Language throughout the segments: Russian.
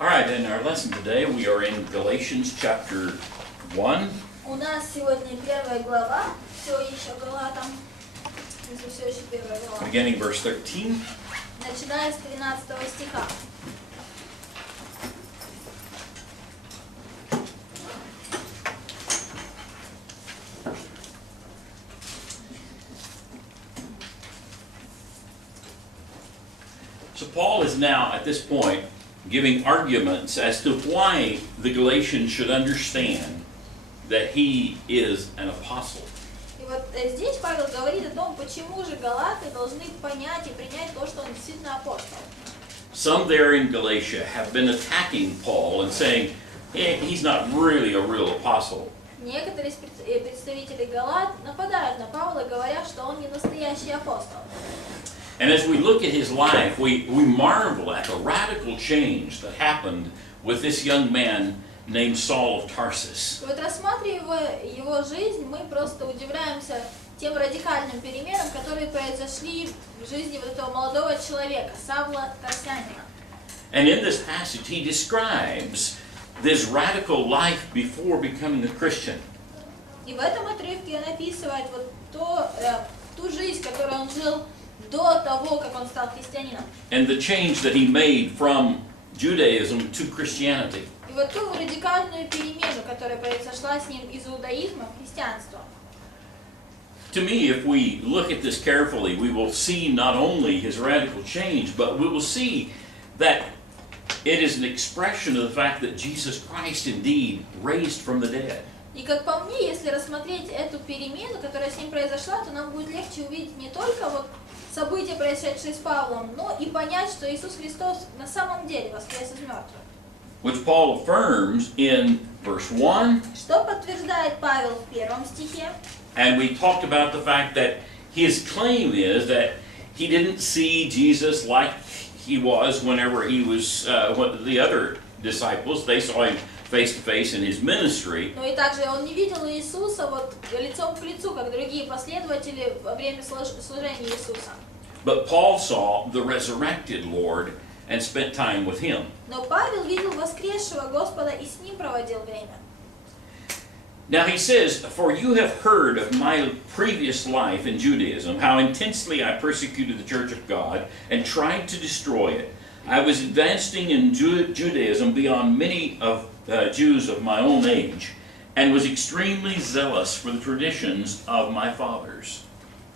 All right, in our lesson today, we are in Galatians chapter 1. У нас сегодня первая глава, все еще Галатам, все еще первая глава. Beginning verse 13. Начиная с 13 стиха. So Paul is now, at this point, giving arguments as to why the Galatians should understand that he is an apostle. И вот здесь Павел говорит о том, почему же галаты должны понять и принять то, что он действительно апостол. Some there in Galatia have been attacking Paul and saying, he's not really a real apostle. Некоторые представители Галат нападают на Павла, говоря, что он не настоящий апостол. And as we look at his life, we marvel at the radical change that happened with this young man named Saul of Tarsus. Вот рассматривая его жизнь, мы просто удивляемся тем радикальным переменам, которые произошли в жизни вот этого молодого человека, Савла Тарсянина. And in this passage, he describes this radical life before becoming a Christian. И в этом отрывке он описывает вот ту жизнь, которую он жил до того, как он стал христианином. And the change that he made from Judaism to Christianity. И вот ту радикальную перемену, которая произошла с ним из иудаизма в христианство. To me, if we look at this carefully, we will see not only his radical change, but we will see that it is an expression of the fact that Jesus Christ indeed raised from the dead. И как по мне, если рассмотреть эту перемену, которая с ним произошла, то нам будет легче увидеть не только вот события, произошедшие с Павлом, но и понять, что Иисус Христос на самом деле воскрес из мертвых. Which Paul affirms in verse 1. Что подтверждает Павел в первом стихе. And we talked about the fact that his claim is that he didn't see Jesus like he was whenever he was, the other disciples, they saw him face to face in his ministry. Ну и также он не видел Иисуса вот лицом к лицу, как другие последователи во время служения Иисуса. But Paul saw the resurrected Lord and spent time with him. Но Павел видел воскресшего Господа и с ним проводил время. Now he says, "For you have heard of my previous life in Judaism, how intensely I persecuted the church of God and tried to destroy it. I was advancing in Judaism beyond many of Jews of my own age, and was extremely zealous for the traditions of my fathers."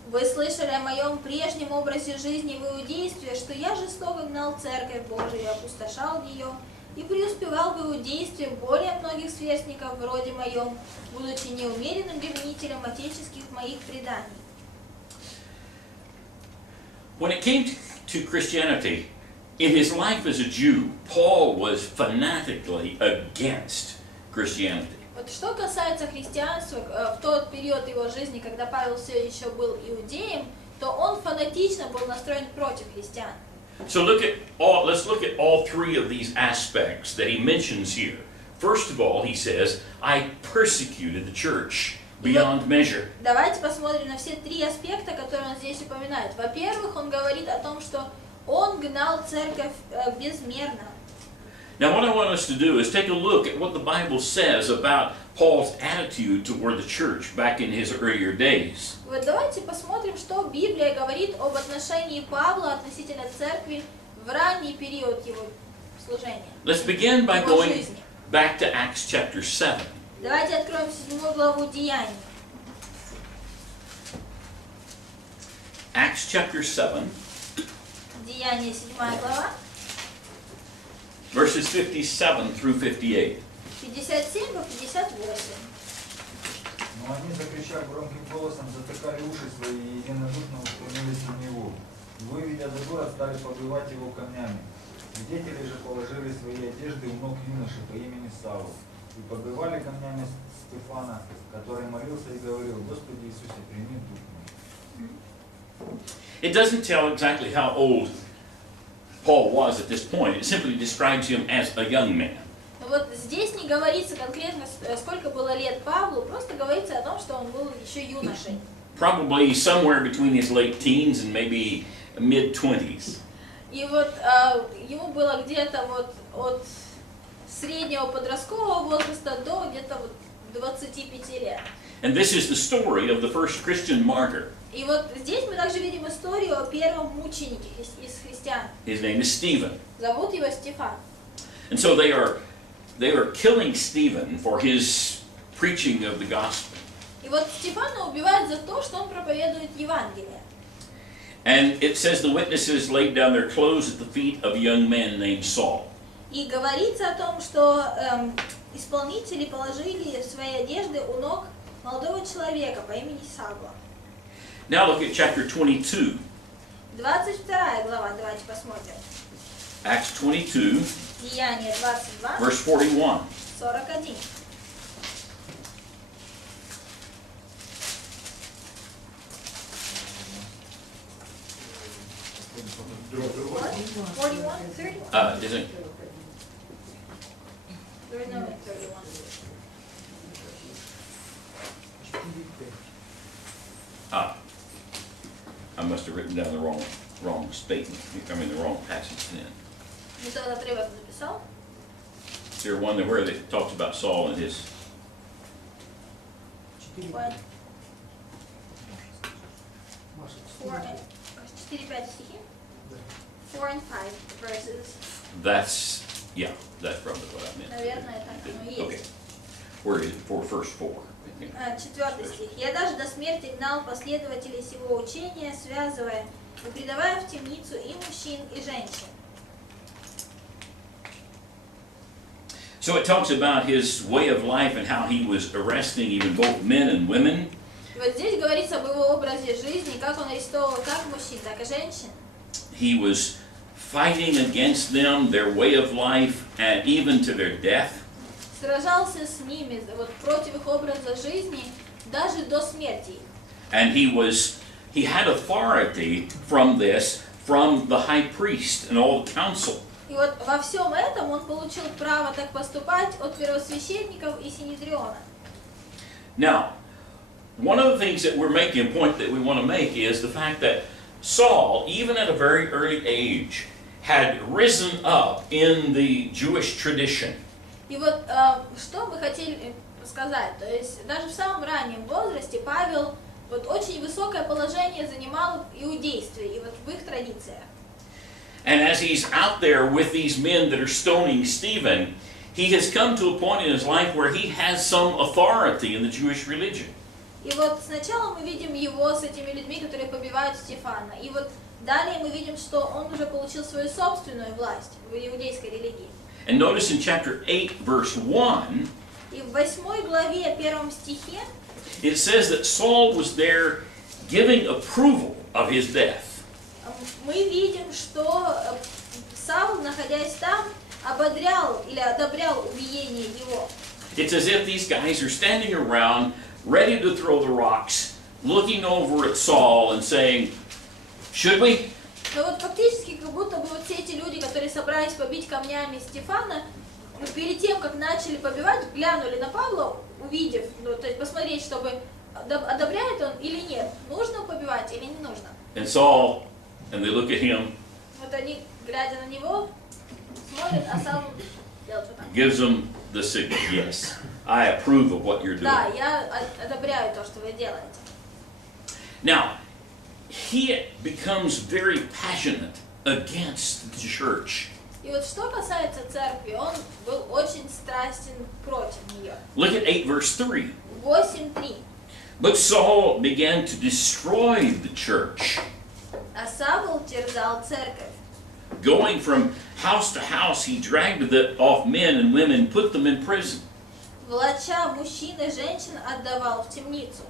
Вы слышали о моем прежнем образе жизни в иудействе, что я жестоко гнал церковь Божию и опустошал ее, и преуспевал в иудействе более многих сверстников вроде моем, будучи неумеренным ревнителем отеческих моих преданий. When it came to Christianity, in his life as a Jew, Paul was fanatically against Christianity. Вот что касается христианства, в тот период его жизни, когда Павел все еще был иудеем, то он фанатично был настроен против христиан. So let's look at all three of these aspects that he mentions here. First of all, he says, I persecuted the church beyond measure. Давайте посмотрим на все три аспекта, которые он здесь упоминает. Во-первых, он говорит о том, что он гнал церковь безмерно. Now what I want us to do is take a look at what the Bible says about Paul's attitude toward the church back in his earlier days. Вот давайте посмотрим, что Библия говорит об отношении Павла относительно церкви в ранний период его служения. Let's begin by going back to Acts chapter 7. Давайте откроем 7 главу Деяний. Acts chapter 7. Деяния 7 глава. Verses 57 through 58. 57 по 58. Но они, закричав громким голосом, затыкали уши свои и единодушно устремились на него. Выведя за город, стали побивать его камнями. Свидетели же положили свои одежды у ног юноши по имени Савл и побивали камнями Стефана, который молился и говорил: Господи Иисусе, прими дух мой. It doesn't tell exactly how old Paul was at this point. It simply describes him as a young man. Вот здесь не говорится конкретно, сколько было лет Павлу, просто говорится о том, что он был еще юношей. Probably somewhere between his late teens and maybe mid-20s. И вот ему было где-то вот от среднего подросткового возраста до где-то вот 25 лет. And this is the story of the first Christian martyr. И вот здесь мы также видим историю о первом мученике из христиан. His name is Stephen. Зовут его Стефан. And so they are killing Stephen for his preaching of the gospel. И вот Стефана убивают за то, что он проповедует Евангелие. And it says the witnesses laid down their clothes at the feet of a young man named Saul. И говорится о том, что исполнители положили свои одежды у ног молодого человека по имени Савла. Now look at chapter 22. 22 глава, давайте посмотрим. Acts 22, Деяние 22, verse 41. 41. What? 41? 31? Isn't There is no 31. I must have written down the wrong statement. I mean the wrong passage then. Не тот отрывок записал? Is there one where it talks about Saul and his... What? 4-5 стихи? 4 and 5 verses. That's probably what I meant. Наверное, так оно и Okay. есть. Where is it? First four. 4 стих. «Я даже до смерти гнал последователей сего учения, связывая и предавая в темницу и мужчин, и женщин». So it talks about his way of life and how he was arresting even both men and women. Вот здесь говорится об его образе жизни, как он арестовывал как мужчин, так и женщин. He was fighting against them, their way of life, and even to their death. Сражался с ними вот, против их образа жизни даже до смерти. And he had authority from this, from the high priest and all the council. И вот во всем этом он получил право так поступать от первосвященников и синедриона. Now, one of the things that we're making, a point that we want to make, is the fact that Saul, even at a very early age, had risen up in the Jewish tradition. И вот что мы хотели сказать, то есть даже в самом раннем возрасте Павел вот очень высокое положение занимал в иудействе и вот в их традициях. And as he's out there with these men that are stoning Stephen, he has come to a point in his life where he has some authority in the Jewish religion. И вот сначала мы видим его с этими людьми, которые побивают Стефана, и вот далее мы видим, что он уже получил свою собственную власть в иудейской религии. And notice in chapter 8, verse 1, И в 8 главе, 1 стихе, it says that Saul was there giving approval of his death. мы видим, что Савл, находясь там, ободрял или одобрял убиение его. It's as if these guys are standing around, ready to throw the rocks, looking over at Saul and saying, "Should we?" Но вот фактически, как будто бы вот все эти люди, которые собрались побить камнями Стефана, перед тем, как начали побивать, глянули на Павла, увидев, то есть посмотреть, чтобы одобряет он или нет, нужно побивать или не нужно. And Saul, and they look at him, Вот они, глядя на него, смотрят, а сам делает вот так. gives them the signal. Yes, I approve of what you're doing. Да, я одобряю то, что вы делаете. Now, he becomes very passionate against the church. И вот что касается церкви, он был очень страстен против нее. Look at 8 verse 3. 8:3. But Saul began to destroy the church, А Савл терзал церковь. going from house to house. He dragged off men and women, put them in prison. Влача мужчин и женщин отдавал в темницу.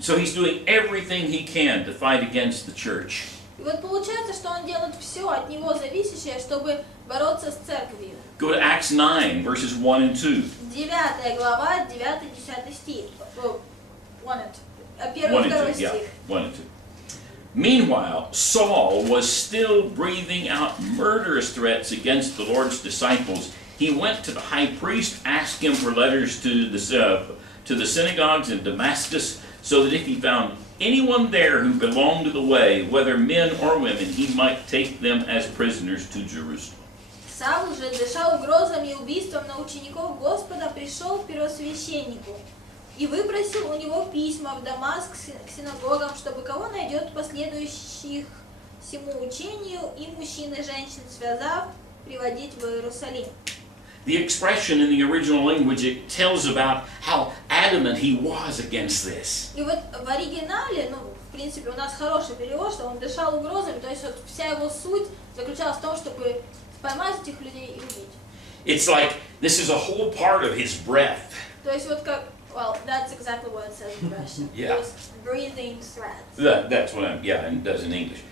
So he's doing everything he can to fight against the church. И вот получается, что он делает все от него зависящее, чтобы бороться с церковью. Go to Acts 9, verses 1 and 2. 9 глава, 9-10 стих. 1 и 1 2 and 2, yeah, стих. 1 and 2. Meanwhile, Saul was still breathing out murderous threats against the Lord's disciples. He went to the high priest, asked him for letters to the synagogues in Damascus, so that if he found anyone there who belonged to the way, whether men or women, he might take them as prisoners to Jerusalem. Савл же, дыша угрозами и убийством на учеников Господа, пришел к первосвященнику и выпросил у него письма в Дамаск к синагогам, чтобы кого найдет последующих всему учению, и мужчин и женщин связав, приводить в Иерусалим. The expression in the original language, it tells about how adamant he was against this. И вот в оригинале, в принципе, у нас хороший перевод, что он дышал угрозами, то есть вот вся его суть заключалась в том, чтобы поймать этих людей и убить. It's like this is a whole part of his breath. То есть вот как, well, that's exactly what it says in Russian. Yeah. Those breathing threats. That's what it does in English.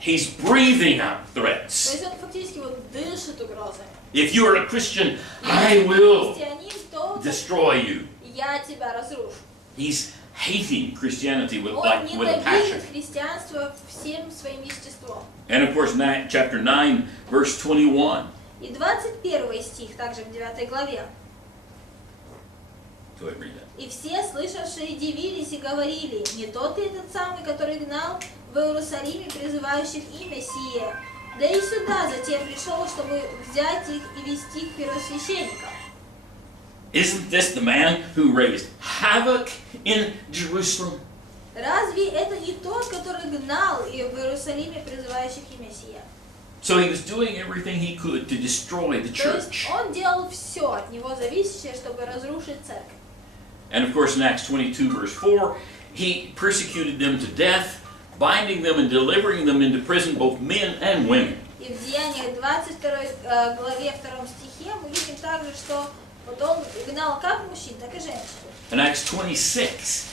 He's breathing out То threats. есть он фактически вот дышит угрозами. If you are a Christian, I will Христианин, то destroy you. я тебя разрушу. He's hating Christianity with Он a passion. ненавидит христианство всем своим естеством. And of course, chapter 9, verse 21. И 21 стих, также в 9 главе. Go ahead and read that. «И все, слышавшие, дивились и говорили, не тот ли этот самый, который гнал в Иерусалиме призывающих имя сие, да и сюда затем пришел, чтобы взять их и вести к первосвященникам». Isn't this the man who raised havoc in Jerusalem? Разве это не тот, который гнал и в Иерусалиме призывающих имя сие? So he was doing everything he could to destroy the То есть church. он делал все от него зависящее, чтобы разрушить церковь. And of course, in Acts 22, verse 4, he persecuted them to death, binding them and delivering them into prison, both men and women. И в Деяниях 22 главе 2 стихе мы видим также, что вот он гнал как мужчин, так и женщин. In Acts 26,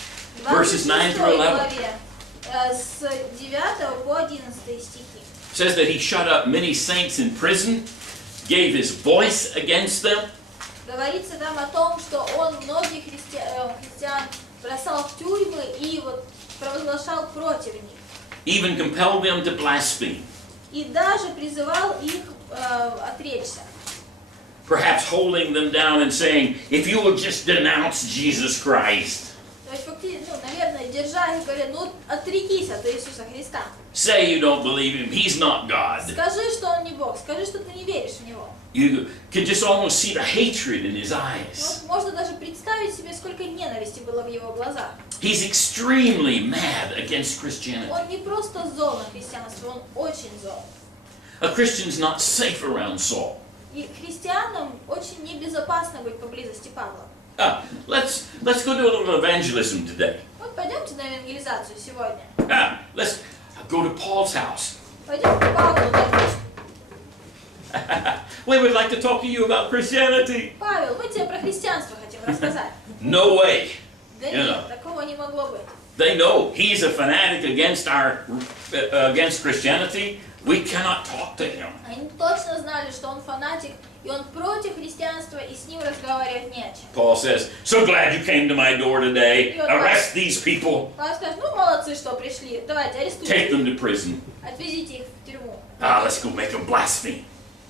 В verses 9 26 through 11, главе с 9 по 11 стихи. says that he shut up many saints in prison, gave his voice against them, Говорится там о том, что он многих христиан бросал в тюрьмы и вот провозглашал против них. even compelled them to blaspheme, И даже призывал их отречься. perhaps holding them down and saying, if you will just denounce Jesus Christ, То есть, фактически, наверное, держа их, говоря, отрекись от Иисуса Христа. say you don't believe him, he's not God. Скажи, что он не Бог, скажи, что ты не веришь в Него. You could just almost see the hatred in his eyes. Вот можно даже представить себе, сколько ненависти было в его глазах. He's extremely mad against Christianity. Он не просто зол на христианство, он очень зол. A Christian's not safe around Saul. И христианам очень небезопасно быть поблизости Павла. Let's go do a little evangelism today. Вот пойдемте на евангелизацию сегодня. Let's go to Paul's house. Пойдем к Павлу домой. We would like to talk to you about Christianity. Павел, мы тебе про христианство хотим рассказать. No way. Да нет, такого не могло быть. They know he's a fanatic against Christianity. We cannot talk to him. Они точно знали, что он фанатик, и он против христианства, и с ним разговаривать не о чем. Paul says, so glad you came to my door today. Arrest these people. Павел скажет, молодцы, что пришли, давайте, Take арестуйте, them to prison. отвезите их в тюрьму. Let's go make them blaspheme.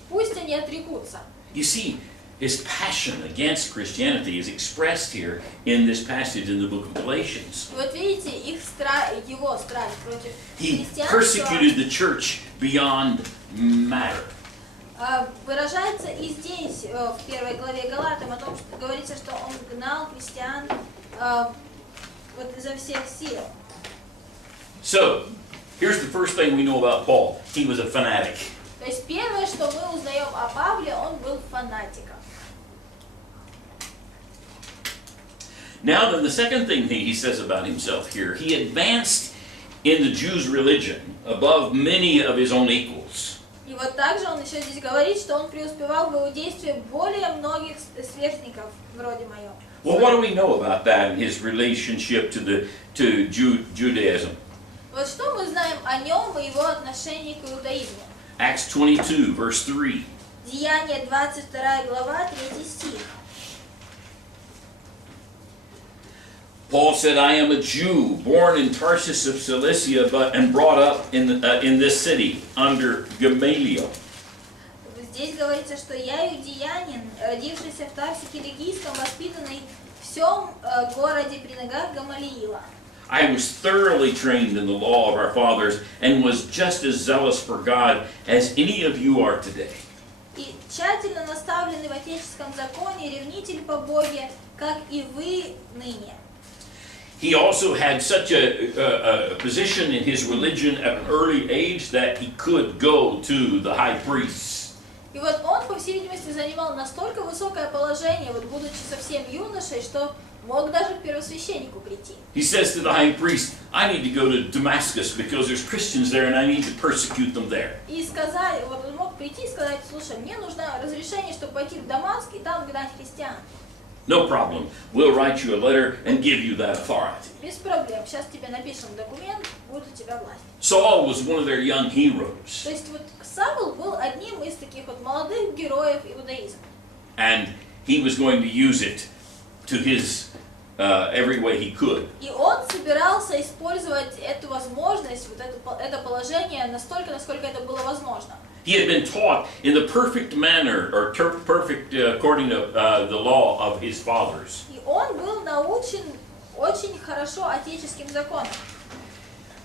Пусть они отрекутся. You see, his passion against Christianity is expressed here in this passage in the book of Galatians. Вот видите, его страсть против He христианства persecuted the church beyond matter. выражается и здесь, в первой главе Галатам, о том, что говорится, что он гнал христиан вот изо всех сил. So, here's the first thing we know about Paul. He was a fanatic. То есть первое, что мы узнаем о Павле, он был фанатиком. Now then, the second thing he says about himself here, he advanced in the Jews' religion above many of his own equals. И вот также он еще здесь говорит, что он преуспевал в иудействе более многих сверстников, вроде моего. Well, what do we know about that in his relationship to Judaism? Вот что мы знаем о нем и его отношении к иудаизму? Acts 22, verse 3. Деяния 22 глава, 3 стих. Paul said, I am a Jew, born in Tarsus of Cilicia, and brought up in this city under Gamaliel. Здесь говорится, что я иудеянин, родившийся в Тарсе Киликийском, воспитанный в всем городе при ногах Гамалиила. I was thoroughly trained in the law of our fathers and was just as zealous for God as any of you are today. И тщательно наставленный в отеческом законе, ревнитель по Боге, как и вы ныне. He also had such a position in his religion at an early age that he could go to the high priests. И вот он, по всей видимости, занимал настолько высокое положение, вот будучи совсем юношей, что мог даже к первосвященнику прийти. He says to the high priest, I need to go to Damascus because there's Christians there and I need to persecute them there. И сказали, вот он мог прийти и сказать, слушай, мне нужно разрешение, чтобы пойти в Дамаск и там гнать христиан. No problem. We'll write you a letter and give you that authority. Без проблем. Сейчас тебе напишем документ, будет у тебя власть. Saul was one of their young heroes. То есть вот Саул был одним из таких вот молодых героев иудаизма. And he was going to use it to his every way he could. И он собирался использовать эту возможность, вот это положение настолько, насколько это было возможно. He had been taught in the perfect manner, or perfect according to the law of his fathers. И он был научен очень хорошо отеческим законам.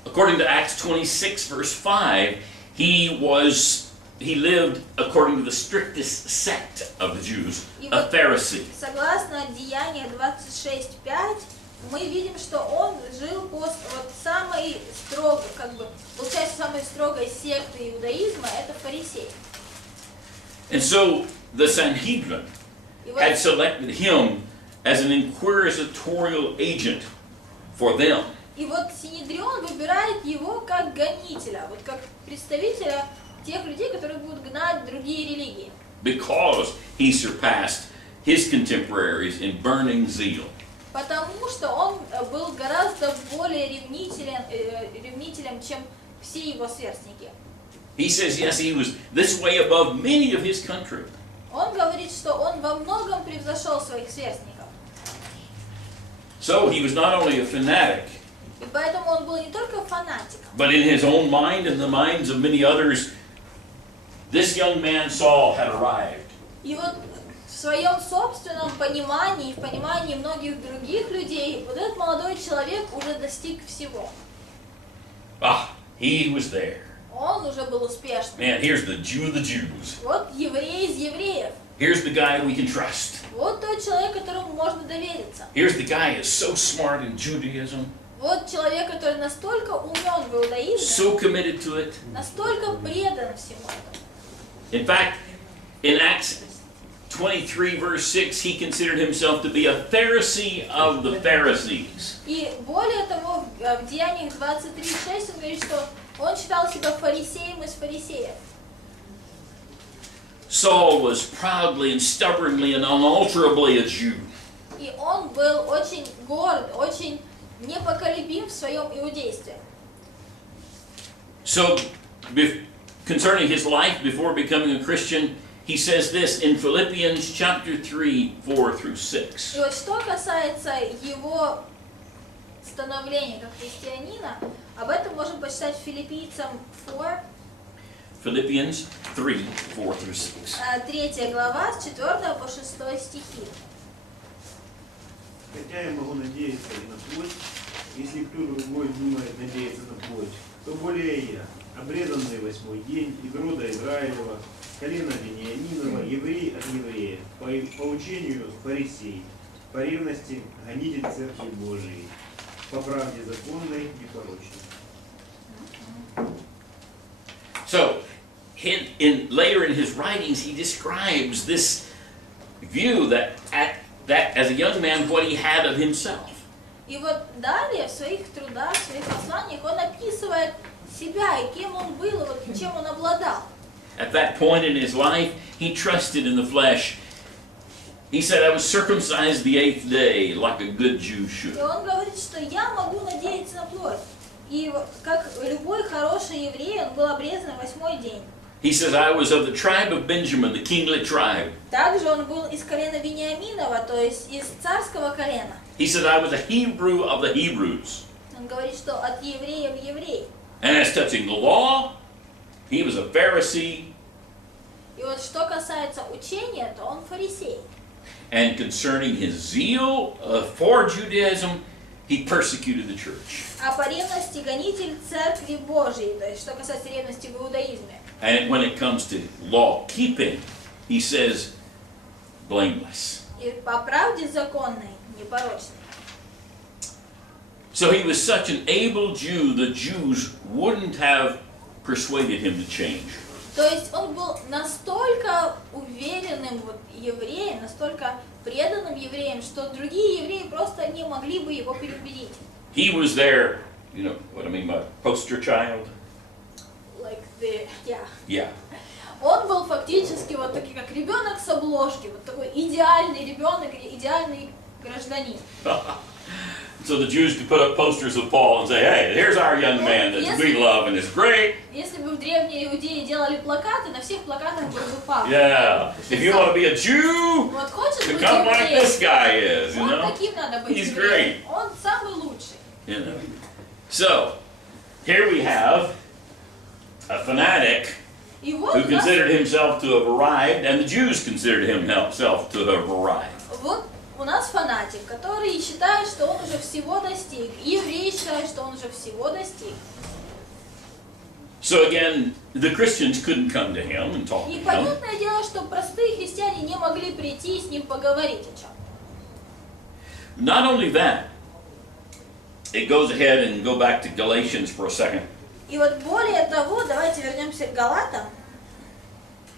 According to Acts 26, verse 5, he lived according to the strictest sect of the Jews, a Pharisee. Согласно Деяния 26:5, мы видим, что он жил по вот самой строгой, как бы, получается, самой строгой секты иудаизма, это фарисеи. And so the Sanhedrin had selected him as an inquisitorial agent for them. И вот Синедрион выбирает его как гонителя, вот как представителя тех людей, которые будут гнать другие религии. Because he surpassed his contemporaries in burning zeal. Потому что он был гораздо более ревнителем, чем все его сверстники. He says, yes, he was this way above many of his country. Он говорит, что он во многом превзошел своих сверстников. So he was not only a fanatic, И поэтому он был не только фанатиком, but in his own mind and the minds of many others, this young man Saul had arrived. и вот в своем собственном понимании, в понимании многих других людей, вот этот молодой человек уже достиг всего. He was there. Он уже был успешным. Man, here's the Jew of the Jews. Вот еврей из евреев. Here's the guy we can trust. Вот тот человек, которому можно довериться. Here's the guy who's so smart in Judaism, Вот человек, который настолько умен в иудаизме, so committed to it. настолько предан всему этому. In fact, in Acts 23, verse 6, he considered himself to be a Pharisee of the Pharisees. И более того, в Деяниях 23:6 он говорит, что он считал себя фарисеем из фарисеев. Saul was proudly and stubbornly and unalterably a Jew. И он был очень горд, очень непоколебим в своем иудействе. So, concerning his life before becoming a Christian, he says this in Philippians chapter 3, 4 through 6. И вот что касается его становления как христианина, об этом можно почитать в Филиппийцам 4, Philippians 3, 4 through 6. 3 глава, с 4 по 6 стихи. Хотя я могу надеяться и на плоть, если кто другой думает надеяться на плоть, то более я, обрезанный 8-й день, из рода Израилева, колена Вениаминова, еврей от еврея, по учению фарисей, по ревности гонитель церкви Божией, по правде законной и порочной. So, later in his writings, he describes this view that as a young man, what he had of himself. И вот далее в своих трудах, в своих посланиях он описывает себя и кем он был, и вот чем он обладал. At that point in his life, he trusted in the flesh. He said, I was circumcised the 8th day, like a good Jew should. И он говорит, что я могу надеяться на плоть. И как любой хороший еврей, он был обрезан в 8-й день. He says, I was of the tribe of Benjamin, the kingly tribe. Также он был из колена Вениаминова, то есть из царского колена. He said, I was a Hebrew of the Hebrews. Он говорит, что от евреев еврей. And as touching the law, he was a Pharisee. И вот что касается учения, то он фарисей. And concerning his zeal for Judaism, he persecuted the church. А по ревности гонитель церкви Божией, то есть что касается ревности в иудаизме. And when it comes to law keeping, he says, blameless. И по правде законной, непорочной. So he was such an able Jew, the Jews wouldn't have persuaded him to change. То есть он был настолько уверенным вот евреем, настолько преданным евреем, что другие евреи просто не могли бы его переубедить. He was their, you know what I mean by poster child? Like the, yeah. Yeah. Он был фактически вот такой, как ребенок с обложки, вот такой идеальный ребенок, идеальный гражданин. So the Jews could put up posters of Paul and say, hey, here's our young man that we love and is great. Если бы в древние иудеи делали плакаты, на всех плакатах был бы Павел. Yeah, if you want to be a Jew, Вот хочешь быть become like this евреем, guy is, you вот know? таким надо быть He's евреем. great. Он самый лучший. You know. So, here we have a fanatic И вот who у нас, considered himself to have arrived, and the Jews considered himself to have arrived. вот у нас фанатик, который считает, что он уже всего достиг. И евреи считают, что он уже всего достиг. So again, the Christians couldn't come to him and talk to И him. понятное дело, что простые христиане не могли прийти и с ним поговорить о чем. Not only that, it goes ahead and go back to Galatians for a second. И вот более того, давайте вернемся к Галатам.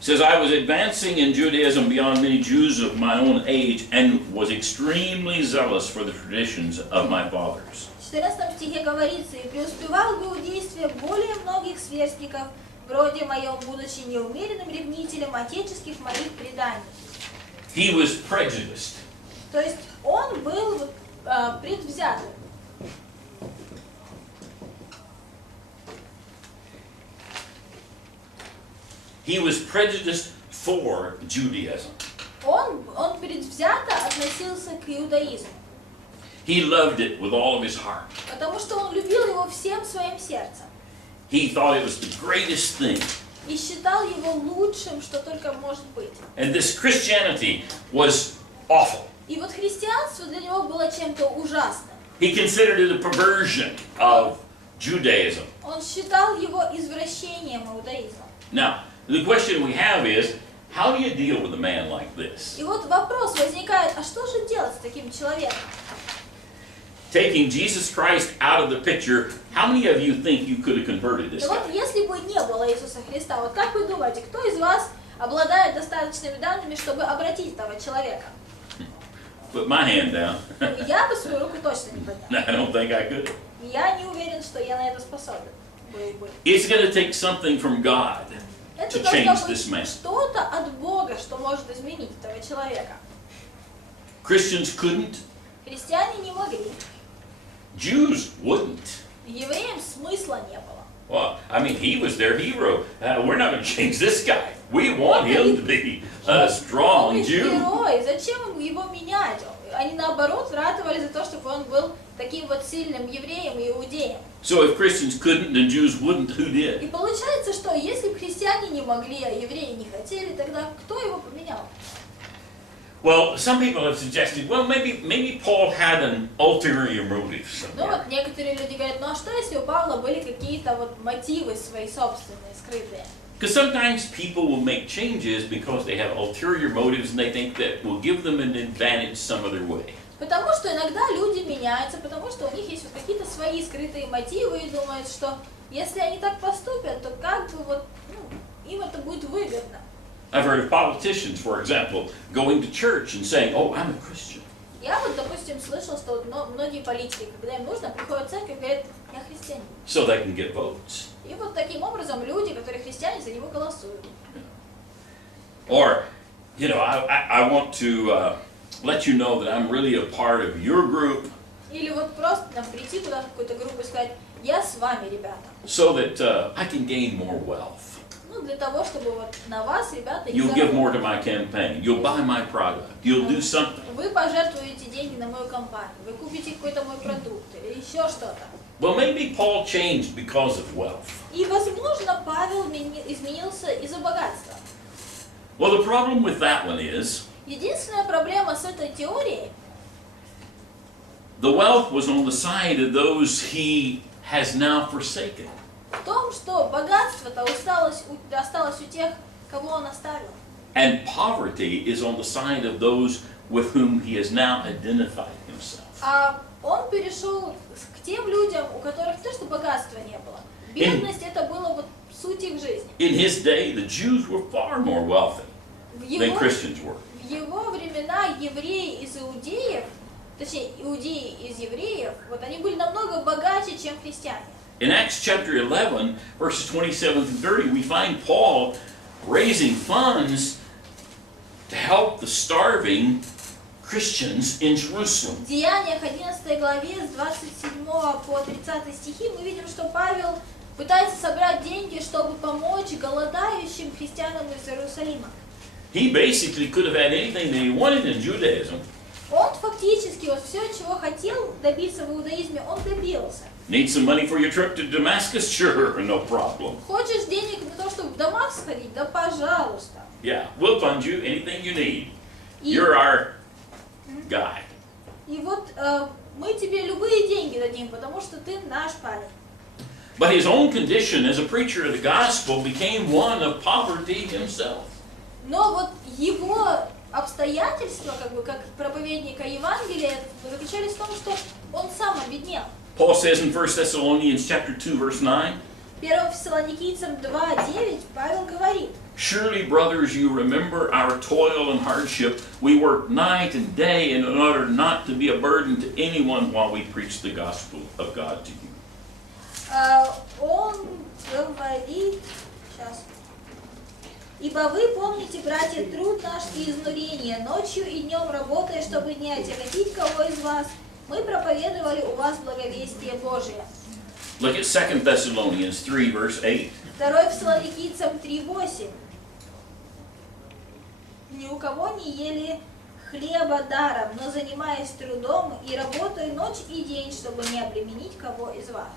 It says, I was advancing in Judaism beyond many Jews of my own age and was extremely zealous for the traditions of my fathers. В 14 стихе говорится, и преуспевал в иудействе более многих сверстников, вроде моем, будучи неумеренным ревнителем отеческих моих преданий. He was prejudiced. То есть он был предвзятым. He was prejudiced for Judaism. Он предвзято относился к иудаизму, He loved it with all of his heart. потому что он любил его всем своим сердцем He thought it was the greatest thing. и считал его лучшим, что только может быть. And this Christianity was awful. И вот христианство для него было чем-то ужасным. He considered it a perversion of Judaism. Он считал его извращением иудаизма. Now, the question we have is, how do you deal with a man like this? И вот вопрос возникает, а что же делать с таким человеком? Taking Jesus Christ out of the picture, how many of you think you could have converted this И вот guy? если бы не было Иисуса Христа, вот как вы думаете, кто из вас обладает достаточными данными, чтобы обратить этого человека? Put my hand down. Я бы свою руку точно не поднял. I don't think I could. Я не уверен, что я на это способен был бы. It's going to take something from God Это to должно change быть this man. что-то от Бога, что может изменить этого человека. Christians couldn't. Христиане не могли. Jews wouldn't. Евреям смысла не было. Well, I mean, he was their hero. We're not going to change this guy. We want him to be a Он strong их Jew. герой, зачем его менять? Они наоборот ратовали за то, чтобы он был таким вот сильным евреем и иудеем. So if Christians couldn't and Jews wouldn't, who И did? получается, что если бы христиане не могли, а евреи не хотели, тогда кто его поменял? Well, some people have suggested, well, maybe Paul had an ulterior motive Ну somewhere. вот некоторые люди говорят, ну а что если у Павла были какие-то вот мотивы свои собственные, скрытые? Because sometimes people will make changes because they have ulterior motives and they think that will give them an advantage some other way. Потому что иногда люди меняются, потому что у них есть вот какие-то свои скрытые мотивы и думают, что если они так поступят, то как бы вот им это будет выгодно. I've heard of politicians, for example, going to church and saying, oh, I'm a Christian. Я вот, допустим, слышал, что вот многие политики, когда им нужно, приходят в церковь и говорят, я христианин. So they can get votes. И вот таким образом люди, которые христиане, за него голосуют. Or, you know, I want to let you know that I'm really a part of your group Или вот просто там прийти куда-то в какую-то группу и сказать, я с вами, ребята. so that I can gain more wealth. Ну, для того, чтобы вот на вас, ребята, и You'll give more заработать. to my campaign. You'll buy my product. You'll do something. Вы пожертвуете деньги на мою компанию, вы купите какой-то мой продукт или еще что-то. Well, maybe Paul changed because of wealth. И, возможно, Павел изменился из-за богатства. Well, the problem with that one is Единственная проблема с этой теорией, the wealth was on the side of those he has now forsaken. в том, что богатство-то осталось у тех, кого он оставил. And poverty is on the side of those with whom he has now identified himself. А он перешел к тем людям, у которых не то, что богатства не было. Бедность это было вот суть их жизни. In his day, the Jews were far more wealthy than Christians were. В его времена евреи из иудеев, точнее иудеи из евреев, вот они были намного богаче, чем христиане. In Acts chapter 11, verses 27 through 30, we find Paul raising funds to help the starving Christians in Jerusalem. В Деяниях 11 главе с 27 по 30 стихи мы видим, что Павел пытается собрать деньги, чтобы помочь голодающим христианам из Иерусалима. He basically could have had anything that he wanted in Judaism. Он фактически вот все, чего хотел добиться в иудаизме, он добился. Need some money for your trip to Damascus? Sure, no problem. Хочешь денег на то, чтобы в Дамаск сходить? Да пожалуйста. Yeah, we'll fund you anything you need. И, You're our guy. и вот мы тебе любые деньги дадим, потому что ты наш парень. But his own condition as a preacher of the gospel became one of poverty himself. Но вот его обстоятельства, как проповедника Евангелия, заключались в том, что он сам обеднел. Paul says in 1 Thessalonians chapter 2, verse 9, 1 Фессалоникийцам 2:9 Павел говорит: Surely, brothers, you remember our toil and hardship. We worked night and day in order not to be a burden to anyone while we preach the gospel of God to you. Он говорит, сейчас. Ибо вы помните, братья, труд наш и изнурение, ночью и днем работая, чтобы не отяготить кого из вас, мы проповедовали у вас благовестие Божие. Look at 2 Thessalonians 3, verse 8. 2 Фессалоникийцам 3:8. Ни у кого не ели хлеба даром, но занимаясь трудом и работая ночь и день, чтобы не обременить кого из вас.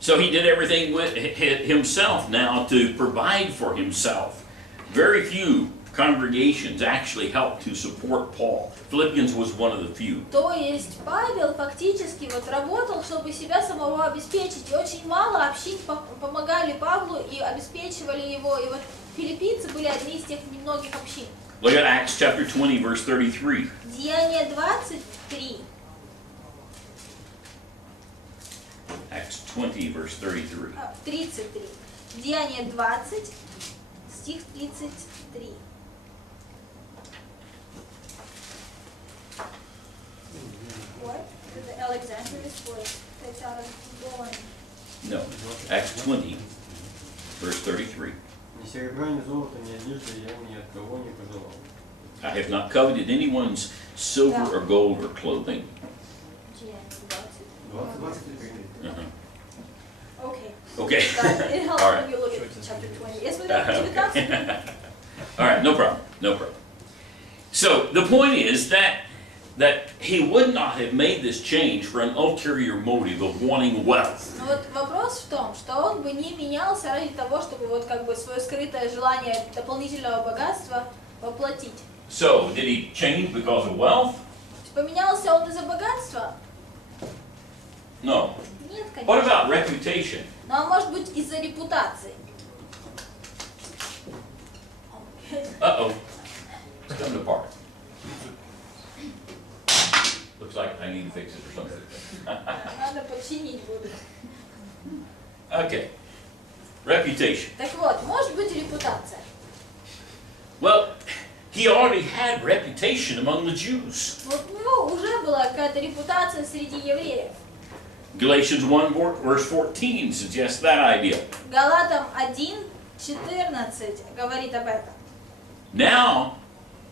So he did everything with himself now to provide for himself. Very few congregations actually helped to support Paul. Philippians was one of the few. То есть Павел фактически вот работал, чтобы себя самого обеспечить. И очень мало общин помогали Павлу и обеспечивали его. И вот филиппийцы были одни из тех немногих общин. Look at Acts chapter 20, verse 33. Деяние 23. Acts 20, verse 33. 33. Деяние 20, стих 33. What? The Alexandria's voice that's out of Golan. No, Acts 20, verse 33. Ни серебра, ни золота, ни одежды я ни от кого не пожелал. I have not coveted anyone's silver or gold or clothing. Деяние 20. 23. Okay. Okay. It helps All right. when you look at chapter 20. Yes, we got 19. All right, no problem, no problem. So the point is that he would not have made this change for an ulterior motive of wanting wealth. Но вот вопрос в том, что он бы не менялся ради того, чтобы вот как бы свое скрытое желание дополнительного богатства воплотить. So did he change because of wealth? Поменялся он из-за богатства? No. Нет, What конечно. about reputation? Ну а может быть из-за репутации? Uh-oh. It's coming apart. Looks like I need to fix it or something. Надо починить будет. Okay. Reputation. Так вот, может быть репутация. Well, he already had reputation among the Jews. Вот у него уже была какая-то репутация среди евреев. Galatians 1 verse 14 suggests that idea. Галатам 1:14 говорит об этом. Now,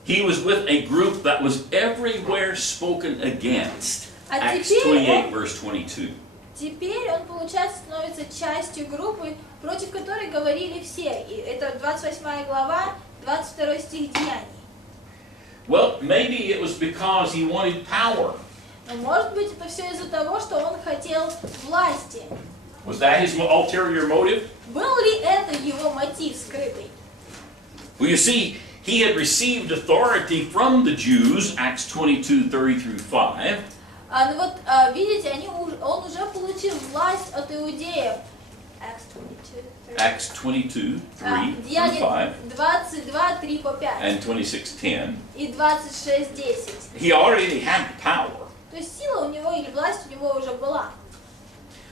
he was with a group that was everywhere spoken against. Acts 28 verse 22. Теперь он, получается, становится частью группы, против которой говорили все. И это 28 глава, 22 стих Деяний. Well, maybe it was because he wanted power. Но может быть это все из-за того, что он хотел власти. Was that his ulterior motive? Был ли это его мотив скрытый? Well, you see, he had received authority from the Jews, Acts 22:30 through 5. Ну вот, видите, он уже получил власть от иудеев. Acts 22. Acts 22, 3 through Деяния 5, 22, 3 по 5 and 26:10. и 26, 10. He already had power. То есть сила у него или власть у него уже была.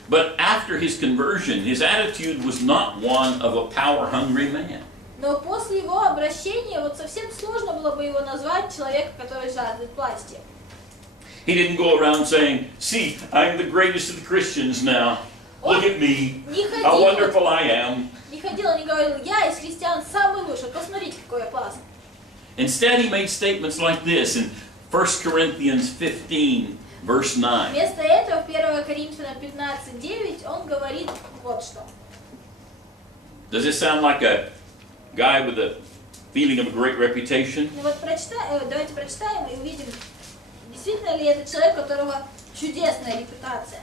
But after his conversion, his attitude was not one of a power-hungry man. Но после его обращения вот совсем сложно было бы его назвать человеком, который жаждет власти. He didn't go around saying, "See, I'm the greatest of the Christians now. Look at me. How wonderful I am." Не ходил, не говорил, я из христиан самый лучший, посмотрите, какой я классный. Instead, he made statements like this in 1 Corinthians 15, verse 9. Вместо этого в 1 Коринфянам 15:9 он говорит вот что. Does this sound like a guy with a feeling of a great reputation? Ну вот давайте прочитаем и увидим, действительно ли это человек, у которого чудесная репутация.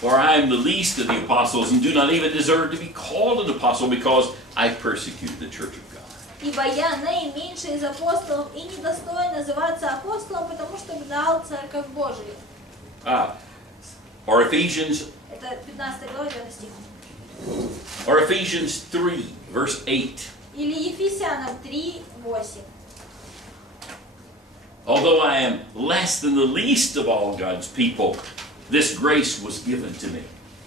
For I am the least of the apostles and do not even deserve to be called an apostle because I persecuted the church of God. Ибо я наименьший из апостолов и недостоин называться апостолом, потому что гнал церковь Божию. Or Ephesians, Это 15 глава, 9 стих. or Ephesians 3, verse 8. Или Ефесянам 3:8. Although I am less than the least of all God's people, this grace was given to me.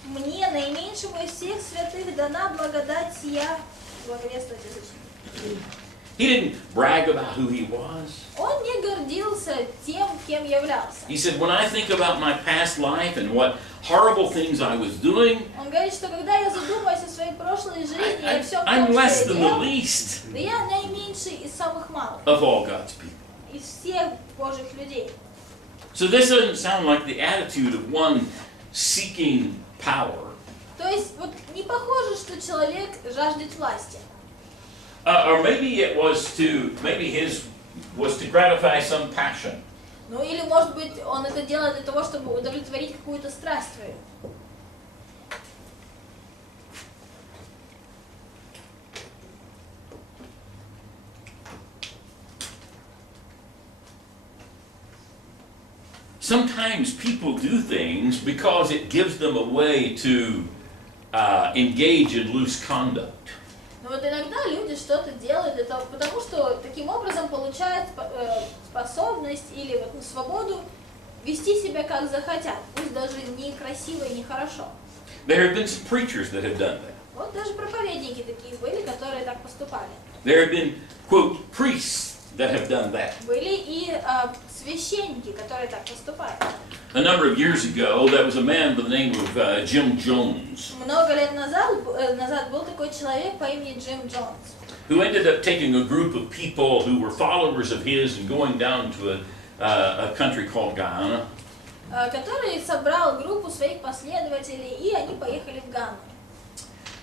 Мне, наименьшему из всех святых, дана благодать сия, благовествовать язычникам. He didn't brag about who he was. Он не гордился тем, кем являлся. He said, when I think about my past life and what horrible things I was doing, Он говорит, что когда я задумаюсь о своей прошлой жизни и о всем I'm том, less что than я the делал, least да я наименьший из самых малых, of all God's people. из всех Божьих людей. So this doesn't sound like the attitude of one seeking power. То есть вот не похоже, что человек жаждет власти. Or maybe it was to gratify some passion. Ну или, может быть, он это делает для того, чтобы удовлетворить какую-то страсть свою. Sometimes people do things because it gives them a way to engage in loose conduct. Но вот иногда люди что-то делают для того, потому что таким образом получают способность или вот, свободу вести себя как захотят, пусть даже некрасиво и нехорошо. There have been some preachers that have done that. Вот даже проповедники такие были, которые так поступали. There have been, quote, priests that have done that. Были и священники, которые так поступали. A number of years ago, there was a man by the name of Jim Jones, Много лет назад был такой человек по имени Джим Джонс, who ended up taking a group of people who were followers of his and going down to a country called Guyana. который собрал группу своих последователей, и они поехали в Гану.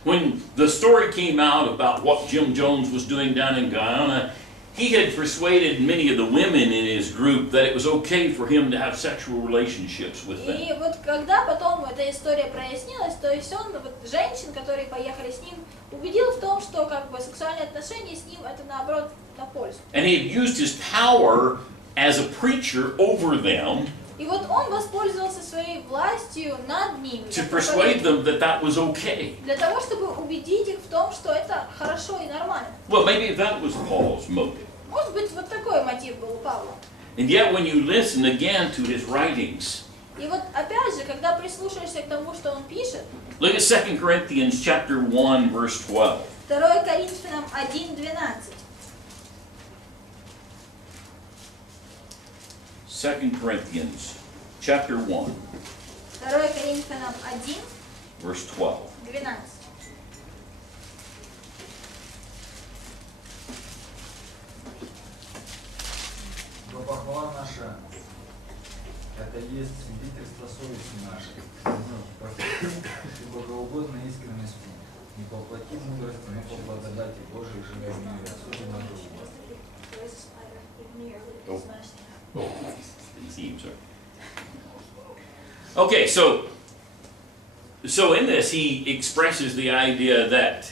When the story came out about what Jim Jones was doing down in Guyana, he had persuaded many of the women in his group that it was okay for him to have sexual relationships with them. И вот когда потом эта история прояснилась, то есть он вот женщин, которые поехали с ним, убедил в том, что как бы сексуальные отношения с ним это наоборот на пользу. And he had used his power as a preacher over them И вот он воспользовался своей властью над ними to persuade them that that was okay. для того, чтобы убедить их в том, что это хорошо и нормально. Well, maybe that was Paul's motive. Может быть, вот такой мотив был у Павла. And yet when you listen again to his writings, И вот опять же, когда прислушаешься к тому, что он пишет, look at 2 Corinthians chapter 1, verse 12. 2 Коринфянам 1:12. 2 Corinthians chapter 1, 2 Коринфянам 1, verse 12. 12. Но похвала наша – это есть свидетельство совести нашей, и богоугодной искренностью, не по плоти мудрости, но по благодати Божией живой в мире, особенно другого. Okay, so in this he expresses the idea that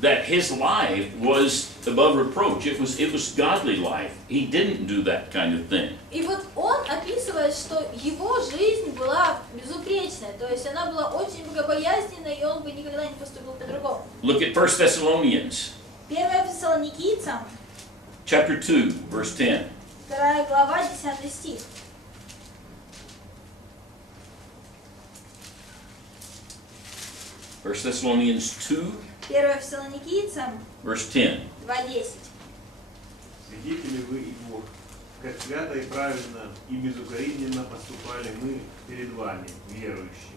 that his life was above reproach. It was godly life. He didn't do that kind of thing. И вот он описывает, что его жизнь была безупречная, то есть она была очень богобоязненной, и он бы никогда не поступил по-другому. Look at 1 Thessalonians 1 Фессалоникийцам, chapter 2, verse 10. 2 глава, 10 стих. 1 Thessalonians 2, 1 Фессалоникийцам, verse 10. 2:10. Свидетели вы и Бог, как свято и правильно и безукоризненно поступали мы перед вами, верующими.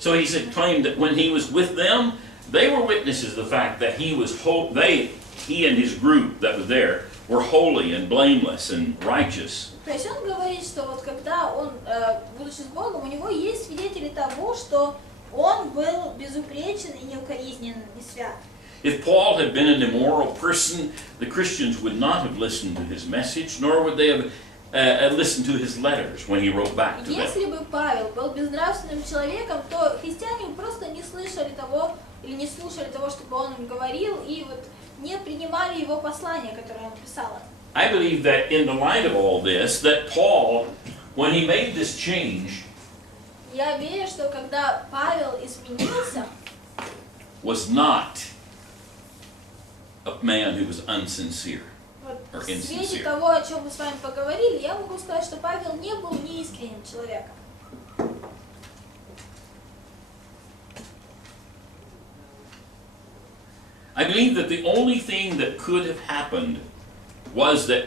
So he said, claimed that when he was with them, they were witnesses of the fact that he and his group that was there were holy and blameless and righteous. То есть он говорит, что вот когда он, будучи с Богом, у него есть свидетели того, что он был безупречен и неукоризнен, не свят. If Paul had been an immoral person, the Christians would not have listened to his message, nor would they have listened to his letters when he wrote back to them. Если бы Павел был безнравственным человеком, то христиане просто не слышали того, или не слушали того, что он им говорил, и вот не принимали его послания, которое он писал. I believe that in the light of all this, that Paul, when he made this change, Я верю, что когда Павел изменился, was not a man who was unsincere. вот Or в свете insincere. того, о чем мы с вами поговорили, я могу сказать, что Павел не был неискренним человеком. I believe that the only thing that could have happened was that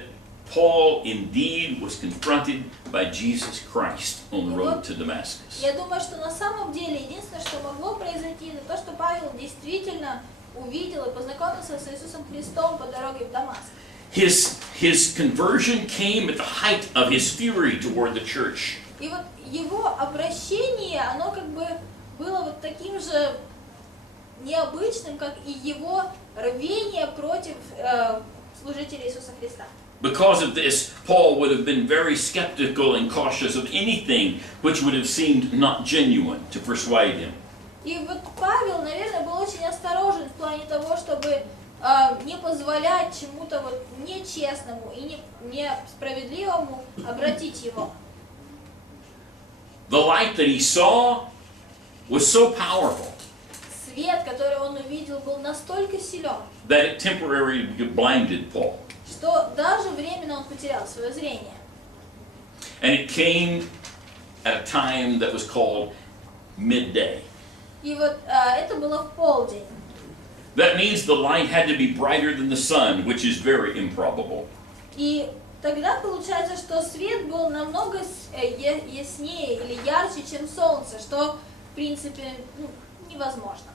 Paul indeed was confronted by Jesus Christ on the road to Damascus. Я думаю, что на самом деле единственное, что могло произойти, это то, что Павел действительно увидел и познакомился с Иисусом Христом по дороге в Дамаск. His conversion came at the height of his fury toward the church. И вот его обращение, оно как бы было вот таким же необычным, как и его рвение против служителей Иисуса Христа. Because of this, Paul would have been very skeptical and cautious of anything which would have seemed not genuine to persuade him. И вот Павел, наверное, был очень осторожен в плане того, чтобы не позволять чему-то вот нечестному и несправедливому обратить его. The light that he saw was so powerful Свет, который он увидел, был настолько силен, that it temporarily blinded Paul. что даже временно он потерял свое зрение. And it came at a time that was called midday. И вот это было в полдень. That means the light had to be brighter than the sun, which is very improbable. И тогда получается, что свет был намного яснее или ярче, чем солнце, что, в принципе, невозможно.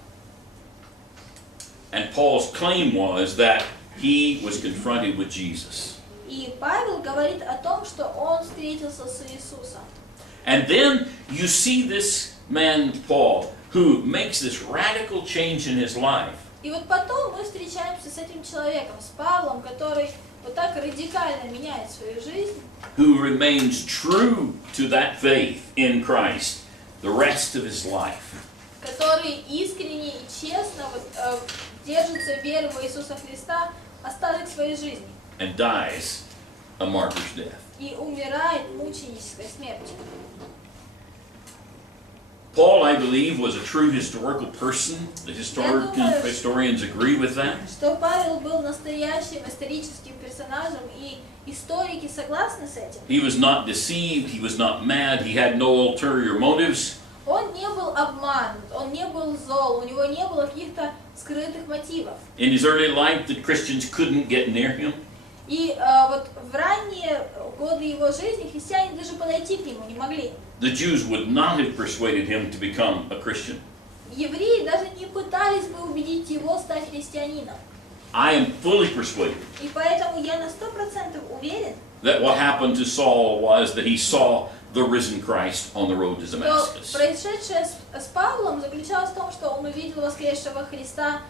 And Paul's claim was that he was confronted with Jesus. И Павел говорит о том, что он встретился с Иисусом. And then you see this man, Paul, who makes this radical change in his life. И вот потом мы встречаемся с этим человеком, с Павлом, который вот так радикально меняет свою жизнь, Who remains true to that faith in Christ the rest of his life. который искренне и честно держится веры в Иисуса Христа остаток своей жизни And dies a martyr's death. и умирает мученической смертью. Paul, I believe, was a true historical person. The historians agree with that. Что Павел был настоящим историческим персонажем, и историки согласны с этим. He was not deceived, he was not mad, he had no ulterior motives. Он не был обманут, он не был зол, у него не было каких-то скрытых мотивов. In his early life, the Christians couldn't get near him. И вот в ранние годы его жизни христиане даже подойти к нему не могли. The Jews would not have persuaded him to become a Christian. Евреи даже не пытались бы убедить его стать христианином. I am fully persuaded И поэтому я на 100% уверен, that what happened to Saul was that he saw the risen Christ on the road to что Damascus. происшедшее с Павлом заключалось в том, что он увидел воскресшего Христа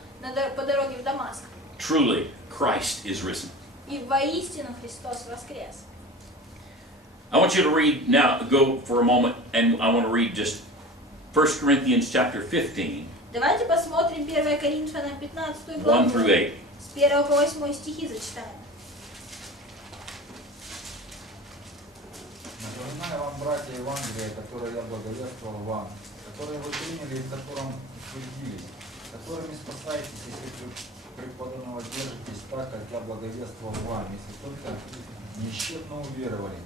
по дороге в Дамаск. Truly, Christ is risen. И воистину Христос воскрес. I want you to read now, go for a moment, and I want to read just 1 Corinthians chapter 15, Давайте посмотрим 1 Коринфянам 15 1 главу, through 8. с 1 по 8 стихи зачитаем. знаю вам, братья, Евангелие, которое я благовествовал вам, которые вы приняли и в котором утвердились, которыми спасаетесь, если преподанного держитесь так, как я благовествовал вам, если только нещетно уверовали.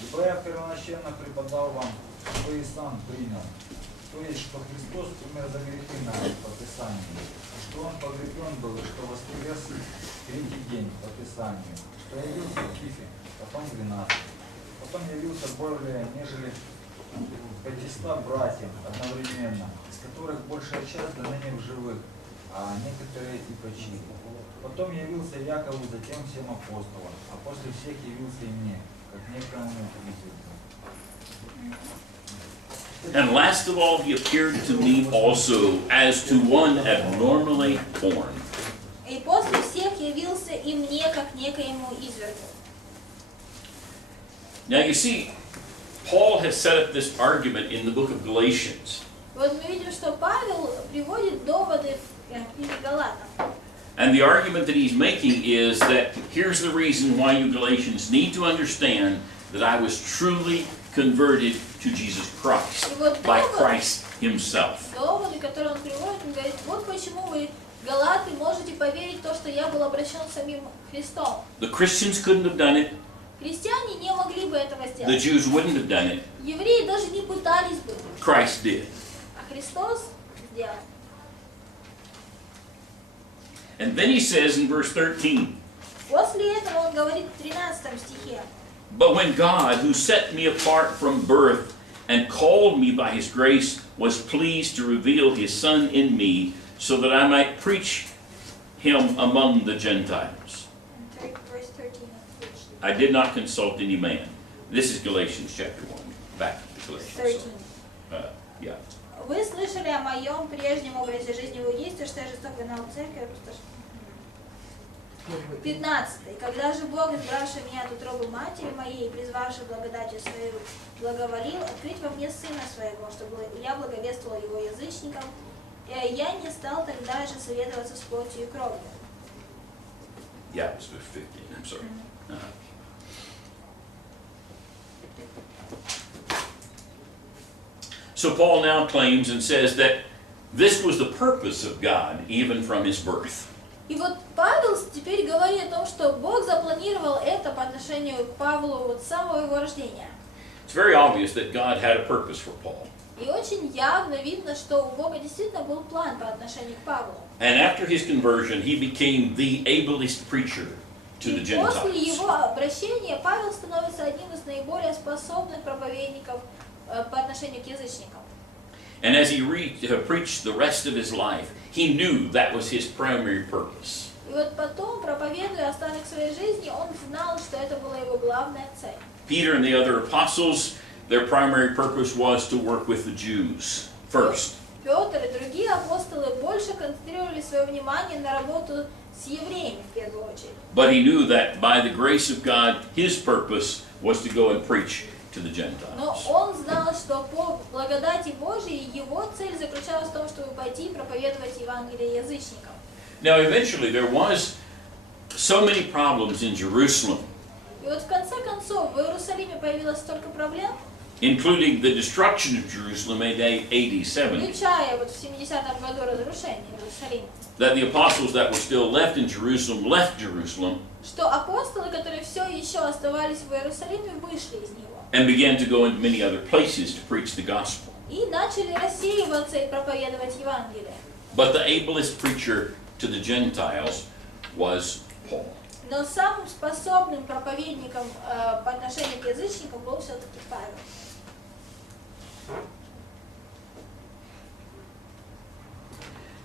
Ибо я первоначально преподал вам, что и сам принял, то есть, что Христос умер за грехи наши по Писанию, что Он погребен был, и что воскрес третий день по Писанию, что явился в Кифе, потом 12, потом явился более, нежели 500 братьям одновременно, из которых большая часть до ныне в живых, а некоторые и почили. Потом явился Якову, затем всем апостолам, а после всех явился и мне, как некоему известно. And last of all, he appeared to me also as to one abnormally born. И после всех явился и мне, как некоему извергу. Now you see, Paul has set up this argument in the book of Galatians. Вот мы видим, что Павел приводит доводы в книге Галатам. And the argument that he's making is that here's the reason why you Galatians need to understand that I was truly converted to Jesus Christ by Christ himself. Доводы, которые он приводит, он говорит, вот почему вы, галаты, можете поверить в то, что я был обращен самим Христом. The Christians couldn't have done it. Христиане не могли бы этого The сделать. Jews wouldn't have done it. Евреи даже не пытались бы. Christ did. А Христос сделал. And then he says in verse 13, После этого он говорит в 13 стихе. But when God, who set me apart from birth and called me by his grace, was pleased to reveal his Son in me, so that I might preach him among the Gentiles. Verse 13. I did not consult any man. This is Galatians chapter 1. Back to Galatians. 13. Yeah. Вы слышали о моем прежнем образе жизни в иудействе, что я жестоко гнал церковь, 15. Когда же Бог, избравший меня от утробы матери моей и призвавший благодатью свою, благоволил открыть во мне Сына Своего, чтобы я благовествовал Его язычникам, и я не стал тогда же советоваться с плотью и кровью. Yeah, it was verse 15. I'm sorry. So Paul now claims and says that this was the purpose of God, even from his birth. И вот Павел теперь говорит о том, что Бог запланировал это по отношению к Павлу вот с самого его рождения. It's very obvious that God had a purpose for Paul. И очень явно видно, что у Бога действительно был план по отношению к Павлу. And after his conversion, he became the ablest preacher to the И Gentiles. после его обращения Павел становится одним из наиболее способных проповедников по отношению к язычникам. And as he preached the rest of his life, he knew that was his primary purpose. И вот потом, проповедуя остаток своей жизни, он знал, что это была его главная цель. Peter and the other apostles, their primary purpose was to work with the Jews first. Петр и другие апостолы больше концентрировали свое внимание на работу с евреями в первую очередь. But he knew that by the grace of God, his purpose was to go and preach to the Gentiles. Но он знал, что по благодати Божьей его цель заключалась в том, чтобы пойти и проповедовать Евангелие язычникам. Now, eventually, there was so many problems in Jerusalem, И вот в конце концов в Иерусалиме появилось столько проблем, including the destruction of Jerusalem in AD 70, включая вот в 70-м году разрушение Иерусалима, that the apostles that were still left in Jerusalem left Jerusalem что апостолы, которые все еще оставались в Иерусалиме, вышли из него and began to go into many other places to preach the gospel. и начали рассеиваться и проповедовать Евангелие. But the ablest preacher to the Gentiles was Paul. Но самым способным проповедником по отношению к язычникам был все-таки Павел.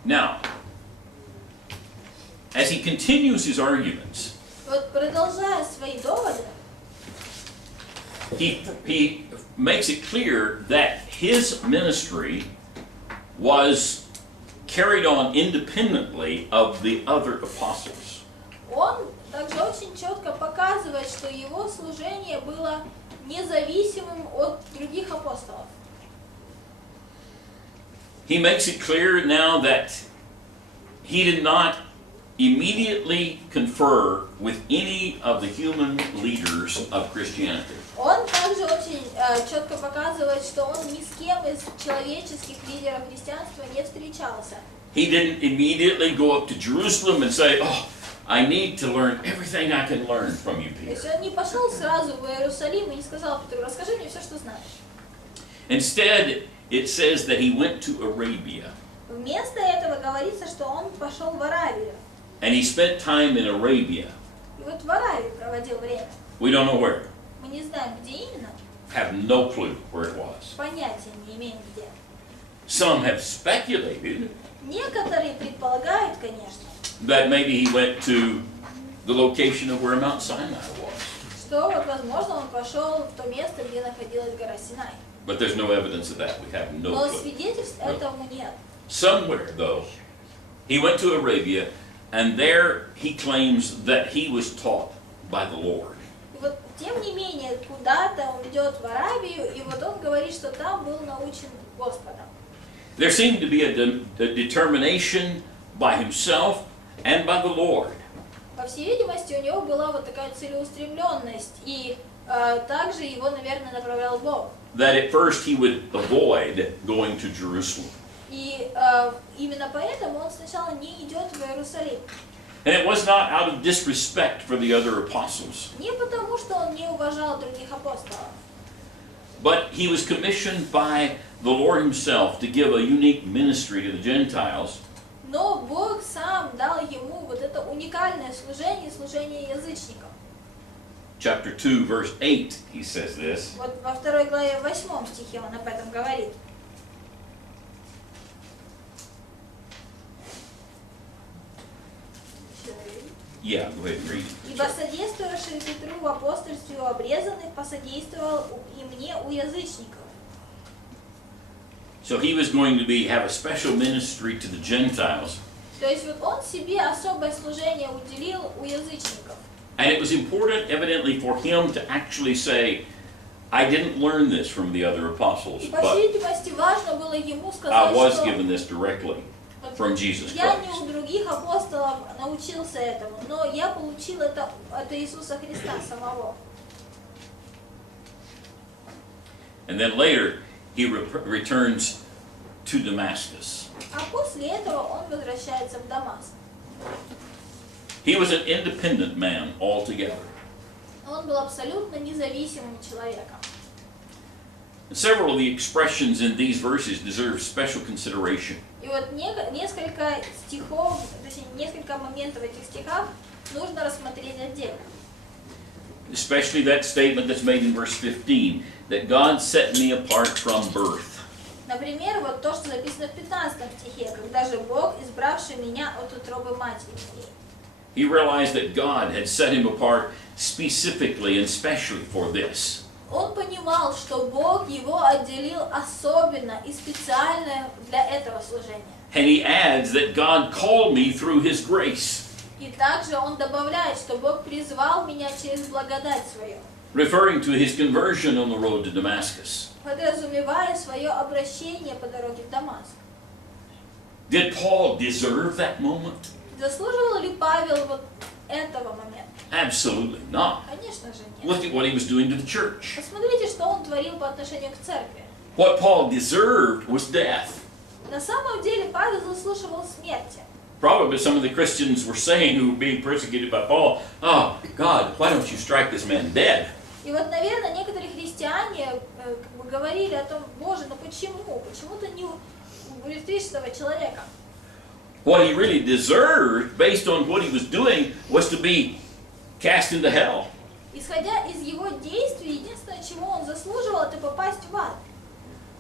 Now, as he continues his arguments, Вот продолжая свои доводы, he makes it clear that his ministry was carried on independently of the other apostles. он также очень четко показывает, что его служение было независимым от других апостолов. He makes it clear now that he did not immediately confer with any of the human leaders of Christianity. Он также очень четко показывает, что он ни с кем из человеческих лидеров христианства не встречался. He didn't immediately go up to Jerusalem and say, "Oh, I need to learn everything I can learn from you, То есть Peter." он не пошел сразу в Иерусалим и не сказал Петру: расскажи мне все, что знаешь. Instead, it says that he went to Arabia. Вместо этого говорится, что он пошел в Аравию. And he spent time in Arabia. И вот в Аравии проводил время. We don't know where. Мы не знаем, где именно. Have no clue where it was. Понятия не имеем, где. Some have speculated Некоторые предполагают, конечно, that maybe he went to the location of where Mount Sinai was. что вот, возможно, он пошел в то место, где находилась гора Синай. But there's no evidence of that. We have no Но clue. свидетельств этому нет. Somewhere, though, he went to Arabia, and there he claims that he was taught by the Lord. И вот, тем не менее, куда-то он идет в Аравию, и вот он говорит, что там был научен Господом. There seemed to be a determination by himself and by the Lord По всей видимости, у него была вот такая целеустремленность, и также его, наверное, направлял Бог. that at first he would avoid going to Jerusalem. И именно поэтому он сначала не идет в Иерусалим. And it was not out of disrespect for the other apostles, Не потому, что он не уважал других апостолов, but he was commissioned by the Lord himself to give a unique ministry to the Gentiles, но Бог сам дал ему вот это уникальное служение, служение язычникам. chapter 2, verse 8, he says this. Вот во 2 главе 8 стихе он об этом говорит. Yeah, go ahead and read it. «Ибо содействовавший Петру в апостольстве у обрезанных посодействовал и мне у язычников». So he was going to have a special ministry to the Gentiles, То есть вот он себе особое служение уделил у язычников. and it was important, evidently, for him to actually say, I didn't learn this from the other apostles, И по but всей видимости важно было ему I сказать, was что given this directly from Jesus я не Christ. у других апостолов научился этому, но я получил это от Иисуса Христа самого. And then later, he returns to Damascus. А после этого он возвращается в Дамаск. He was an independent man altogether. Он был абсолютно независимым человеком. And several of the expressions in these verses deserve special consideration. И вот несколько стихов, точнее, несколько моментов в этих стихах нужно рассмотреть отдельно. Especially that statement that's made in verse 15, that God set me apart from birth. Например, вот то, что записано в 15 стихе, когда же Бог, избравший меня от утробы матери моей. He realized that God had set him apart specifically and specially for this. Он понимал, что Бог его отделил особенно и специально для этого служения. And he adds that God called me through his grace, И также он добавляет, что Бог призвал меня через благодать свою, referring to his conversion on the road to Damascus. подразумевая свое обращение по дороге в Дамаск. Did Paul deserve that moment? Заслуживал ли Павел вот этого момента? Absolutely not. Конечно же нет. Look at what he was doing to the church. Посмотрите, что он творил по отношению к церкви. What Paul deserved was death. На самом деле Павел заслуживал смерти. Probably some of the Christians were saying who were being persecuted by Paul, "Oh, God, why don't you strike this man dead?" И вот, наверное, некоторые христиане как бы говорили о том: Боже, ну почему? Почему ты не умертвишь этого человека? What he really deserved, based on what he was doing, was to be cast into hell. Исходя из его действий, единственное, чего он заслуживал, это попасть в ад.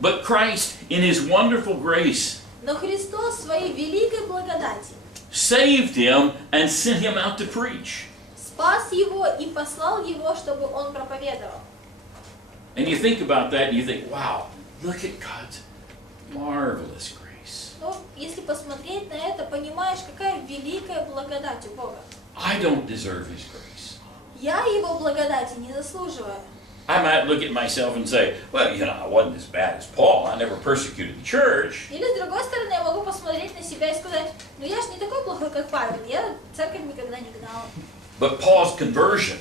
But Christ, in his wonderful grace, Но Христос в своей великой благодати saved him and sent him out to preach. спас его и послал его, чтобы он проповедовал. And you think about that and you think, wow, look at God's marvelous grace. Ну, если посмотреть на это, понимаешь, какая великая благодать у Бога. I don't deserve his grace. Я его благодати не заслуживаю. I might look at myself and say, well, you know, I wasn't as bad as Paul. I never persecuted the church. Или с другой стороны, я могу посмотреть на себя и сказать, ну я же не такой плохой, как Павел, я церковь никогда не гнал. But Paul's conversion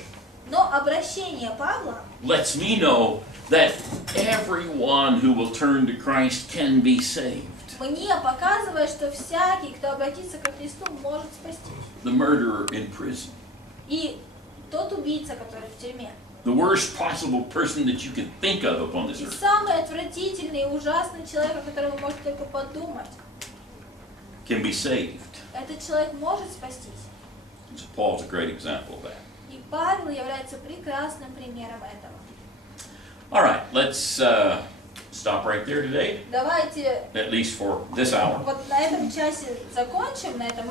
Но обращение Павла lets me know that everyone who will turn to Christ can be saved. мне показывает, что всякий, кто обратится ко Христу, может спастись. The murderer in prison, И тот убийца, который в тюрьме, the worst possible person that you can think of upon this и earth, самый отвратительный и ужасный человек, о котором вы можете только подумать, can be saved. этот человек может спастись. And so Paul's a great example of that. И Павел является прекрасным примером этого. All right, let's stop right there today, Давайте at least for this hour. вот на этом часе закончим, на этом